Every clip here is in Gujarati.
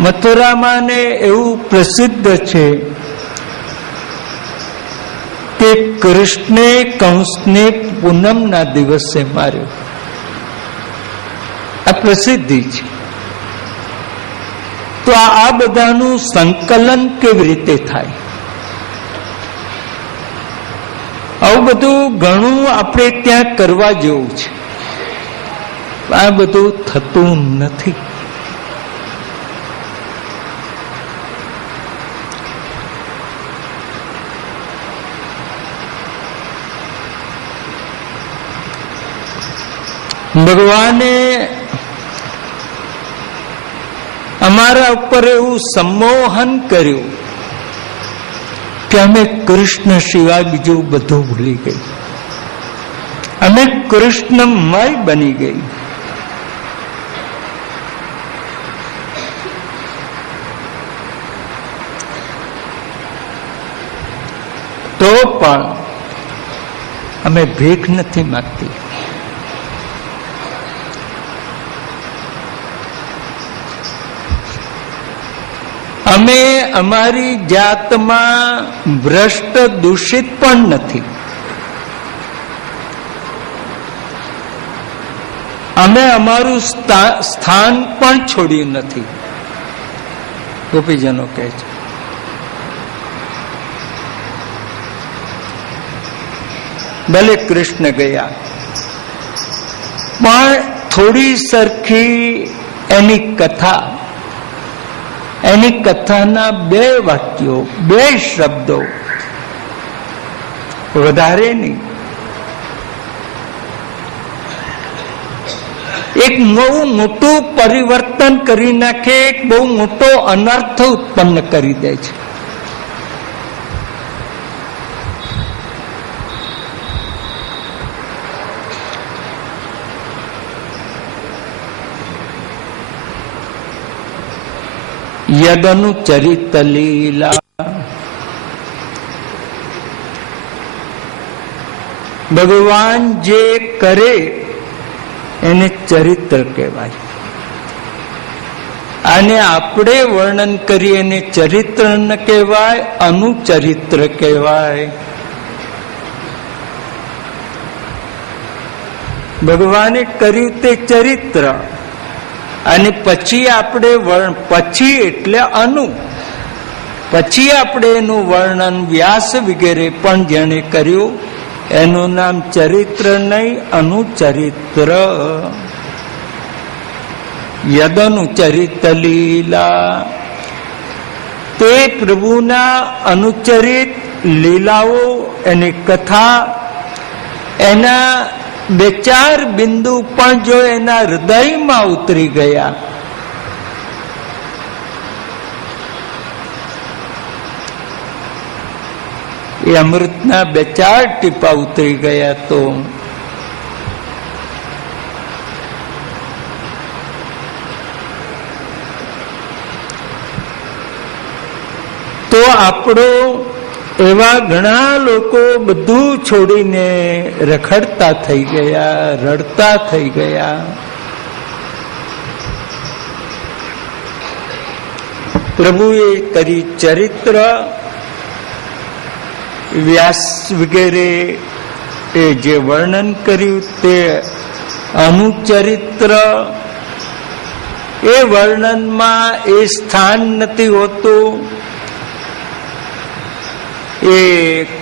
મથુરામાં ને એવું પ્રસિદ્ધ છે કે કૃષ્ણે કંસને પૂનમના દિવસે માર્યો. આ પ્રસિદ્ધિ છે. તો આ બધાનું સંકલન કેવી રીતે થાય? આવું બધું ઘણું આપણે ત્યાં કરવા જેવું છે. આ બધું થતું નથી. ભગવાને અમારા ઉપર એવું સંમોહન કર્યું કે અમે કૃષ્ણ સિવાય બીજું બધું ભૂલી ગઈ. અમે કૃષ્ણમય બની ગઈ. તો પણ અમે ભીખ નથી માંગતી. અમે અમારી જાતમાં ભ્રષ્ટ દૂષિત પણ નથી. અમે અમારું સ્થાન પણ છોડ્યું નથી. ગોપીજનો કહે છે. ભલે કૃષ્ણ ગયા પણ થોડી સરખી એની કથા, એની કથાના 2 વાક્યો, 2 શબ્દો, વધારે નહીં. એક બહુ મોટું પરિવર્તન કરી નાખે, એક બહુ મોટો અનર્થ ઉત્પન્ન કરી દે છે. યદનુચરિત લીલા. ભગવાન જે કરે એને ચરિત્ર કહેવાય. અને આપણે વર્ણન કરીએ એને ચરિત્ર ન કહેવાય, અનુચરિત્ર કહેવાય. ભગવાને કર્યું તે ચરિત્ર, અને પછી આપણે પછી એટલે પછી આપણે એનું વર્ણન વ્યાસ વગેરે પણ જેણે કર્યું એનું નામ ચરિત્ર નહીં, અનુચરિત્ર. યદનુચરિત લીલા, તે પ્રભુના અનુચરિત લીલાઓ, એની કથા, એના 2-4 બિંદુ પણ જો એના હૃદયમાં ઉતરી ગયા એ અમૃતના 2-4 ટીપા ઉતરી ગયા તો આપણો એવા ઘણા લોકો બધું છોડીને રખડતા થઈ ગયા, રડતા થઈ ગયા. પ્રભુએ કરી ચરિત્ર, વ્યાસ વગેરે એ જે વર્ણન કર્યું તે અનુચરિત્ર. એ વર્ણનમાં એ સ્થાન નથી હોતું, એ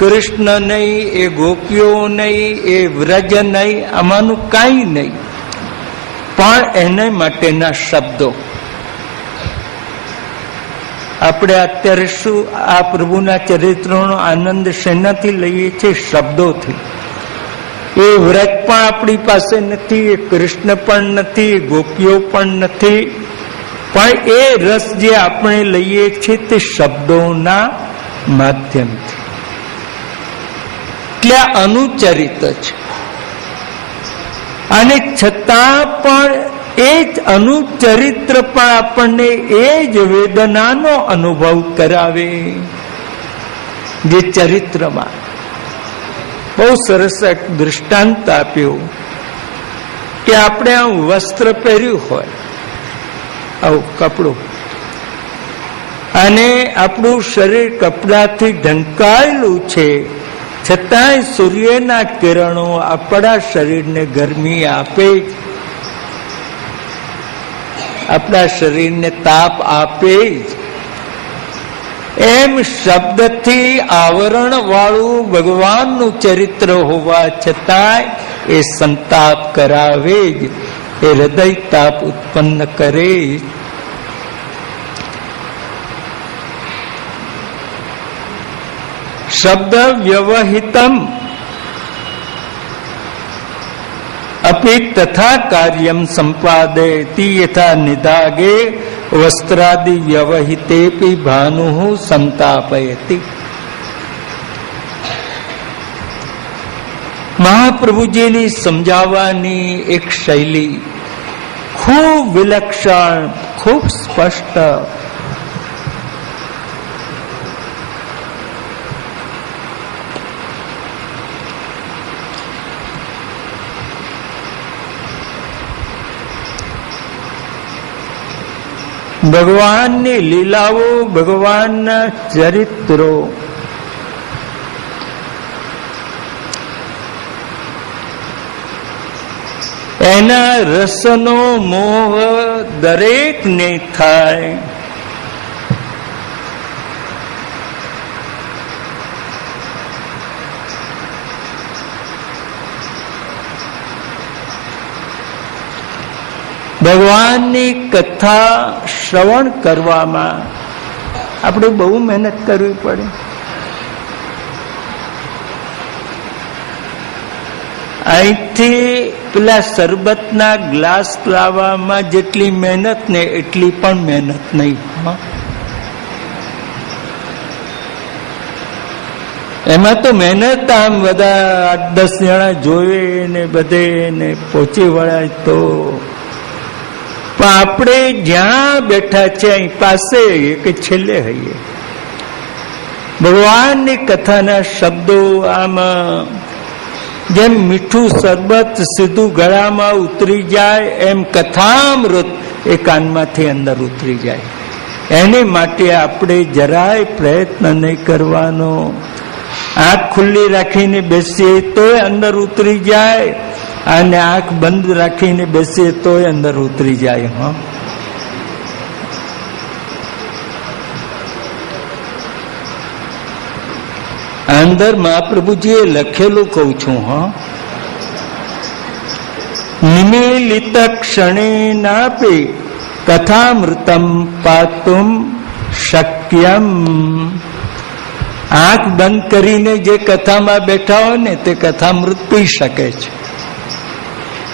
કૃષ્ણ નહીં, એ ગોપીઓ નહીં, એ વ્રજ નહીં, આમાંનું કાંઈ નહીં. પણ એને માટેના શબ્દો. આપણે અત્યારે શું આ પ્રભુના ચરિત્રનો આનંદ શેનાથી લઈએ છીએ? શબ્દોથી. એ વ્રજ પણ આપણી પાસે નથી, એ કૃષ્ણ પણ નથી, એ ગોપીઓ પણ નથી. પણ એ રસ જે આપણે લઈએ છીએ તે શબ્દોના માધ્યમથી. એટલે અનુચરિત છે. અને છતાં પણ એ જ અનુચરિત્ર પણ આપણને એ જ વેદનાનો અનુભવ કરાવે જે ચરિત્રમાં. બહુ સરસ એક દૃષ્ટાંત આપ્યું કે આપણે આવું વસ્ત્ર પહેર્યું હોય, આવું કપડું, અને આપણું શરીર કપડાથી ઢંકાયેલું છે, છતાંય સૂર્યના કિરણો આપણા શરીરને ગરમી આપે, આપણા શરીરને તાપ આપે. એમ શબ્દથી આવરણ વાળું ભગવાનનું ચરિત્ર હોવા છતાંય એ સંતાપ કરાવે જ, એ હૃદય તાપ ઉત્પન્ન કરે. શબ્દ વ્યવહિતમ અપિ તથા કાર્યમ સંપાદયતિ યથા નિદાગે વસ્ત્રાદિ વ્યવહિતેપી ભાનુઃ સંતાપયતિ. મહાપ્રભુજીની સમજાવવાની એક શૈલી ખૂબ વિલક્ષણ, ખૂબ સ્પષ્ટ. ભગવાનની લીલાઓ, ભગવાનના ચરિત્રો એના રસનો મોહ દરેકને થાય. ભગવાનની કથા શ્રવણ કરવામાં આપણે બહુ મહેનત કરવી પડે. અહીંથી પેલા શરબતના ગ્લાસ લાવવામાં જેટલી મહેનત ને એટલી પણ મહેનત નહીં. એમાં તો મહેનત આમ બધા 8-10 જણા જોવે ને બધે ને પહોંચી વળાય તો. પણ આપણે જ્યાં બેઠા છે અહીં પાસે કે છેલ્લે હઈએ, ભગવાનની કથાના શબ્દો આમાં જેમ મીઠું શરબત સીધું ગળામાં ઉતરી જાય, એમ કથામૃત એ કાનમાંથી અંદર ઉતરી જાય. એની માટે આપણે જરાય પ્રયત્ન નહીં કરવાનો. આંખ ખુલ્લી રાખીને બેસીએ તોય અંદર ઉતરી જાય, અને આંખ બંધ રાખીને બેસીએ તોય અંદર ઉતરી જાય. હા, અંદર મહાપ્રભુજીએ લખેલું કહું છું. હા, નિમીલિત ક્ષણેનાપે કથામૃતમ પાતુમ શક્યમ. આંખ બંધ કરીને જે કથામાં બેઠા હોય ને તે કથામૃત પી શકે છે.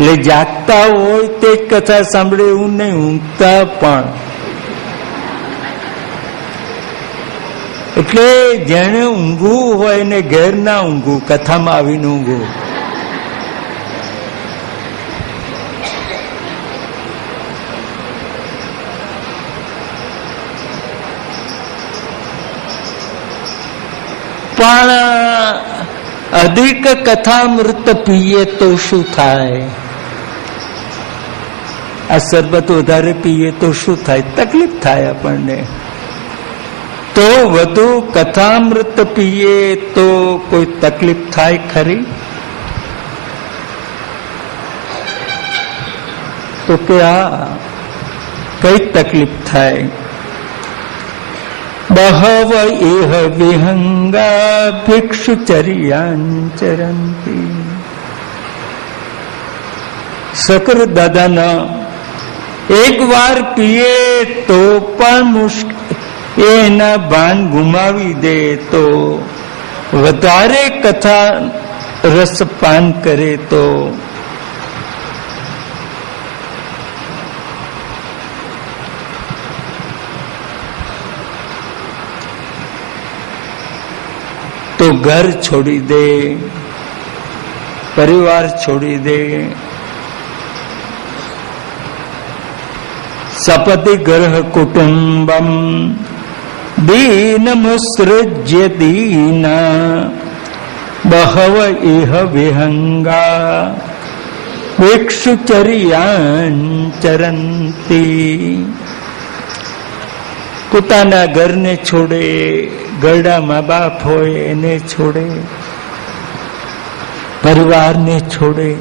એટલે જાગતા હોય તે જ કથા સાંભળે એવું નહીં, ઊંઘતા પણ. એટલે જેને ઊંઘવું હોય ને ઘેર ના ઊંઘવું, કથામાં આવીને ઊંઘવું. પણ અધિક કથામૃત પીએ તો શું થાય? આ શરબત વધારે પીએ તો શું થાય? તકલીફ થાય આપણને. તો વધુ કથામૃત પીએ તો કોઈ તકલીફ થાય ખરી? તો કે આ કઈ તકલીફ થાય? બહવ ઇહ વિહંગા ભિક્ષુચર્યાંચરંતી. સકર દાદાના એક વાર પીએ તો પણ મુશ્કેલ, એના ભાન ગુમાવી દે તો વધારે કથા રસપાન કરે તો ઘર છોડી દે, પરિવાર છોડી દે. સપતિ ગૃહ કુટુંબમ દીનમુસૃજ્ય દીના બહવ ઇહ વિહંગા ભિક્ષુચર્યાંચરંતી. પોતાના ઘરને છોડે, ઘરડા મા બાપ હોય એને છોડે, પરિવારને છોડે,